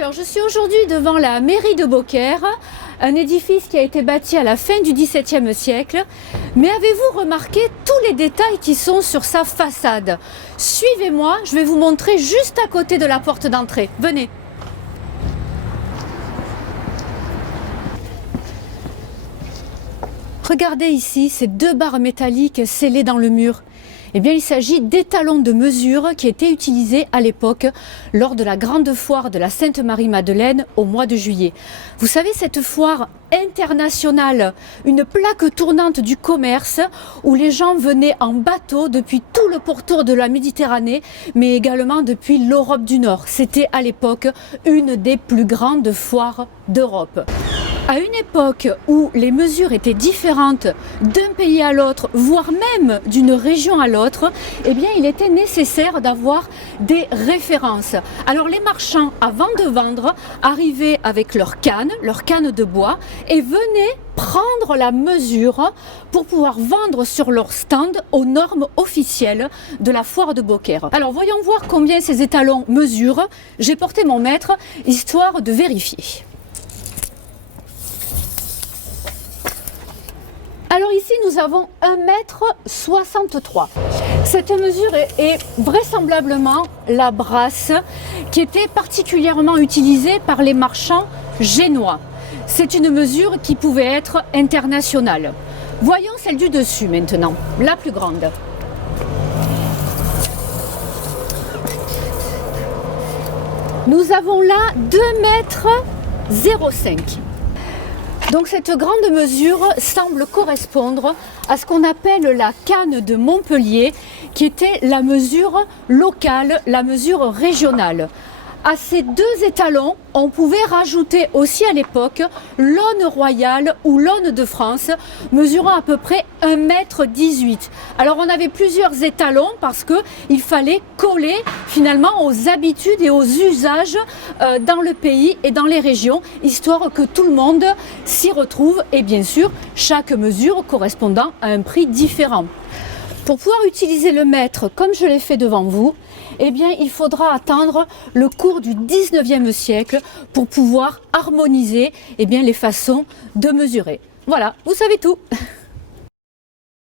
Alors, je suis aujourd'hui devant la mairie de Beaucaire, un édifice qui a été bâti à la fin du XVIIe siècle. Mais avez-vous remarqué tous les détails qui sont sur sa façade? Suivez-moi, je vais vous montrer juste à côté de la porte d'entrée. Venez. Regardez ici ces deux barres métalliques scellées dans le mur. Eh bien, il s'agit d'étalons de mesure qui étaient utilisés à l'époque lors de la grande foire de la Sainte-Marie-Madeleine au mois de juillet. Vous savez, cette foire internationale, une plaque tournante du commerce où les gens venaient en bateau depuis tout le pourtour de la Méditerranée, mais également depuis l'Europe du Nord. C'était à l'époque une des plus grandes foires d'Europe. À une époque où les mesures étaient différentes d'un pays à l'autre, voire même d'une région à l'autre, eh bien, il était nécessaire d'avoir des références. Alors les marchands, avant de vendre, arrivaient avec leurs cannes de bois, et venaient prendre la mesure pour pouvoir vendre sur leur stand aux normes officielles de la foire de Beaucaire. Alors voyons voir combien ces étalons mesurent. J'ai porté mon mètre, histoire de vérifier. Alors ici, nous avons 1,63 m. Cette mesure est vraisemblablement la brasse qui était particulièrement utilisée par les marchands génois. C'est une mesure qui pouvait être internationale. Voyons celle du dessus maintenant, la plus grande. Nous avons là 2,05 m. Donc cette grande mesure semble correspondre à ce qu'on appelle la canne de Montpellier, qui était la mesure locale, la mesure régionale. À ces deux étalons, on pouvait rajouter aussi à l'époque l'aune royale ou l'aune de France, mesurant à peu près 1,18 m. Alors on avait plusieurs étalons parce qu'il fallait coller finalement aux habitudes et aux usages dans le pays et dans les régions, histoire que tout le monde s'y retrouve, et bien sûr chaque mesure correspondant à un prix différent. Pour pouvoir utiliser le mètre comme je l'ai fait devant vous, eh bien, il faudra attendre le cours du 19e siècle pour pouvoir harmoniser les façons de mesurer. Voilà, vous savez tout.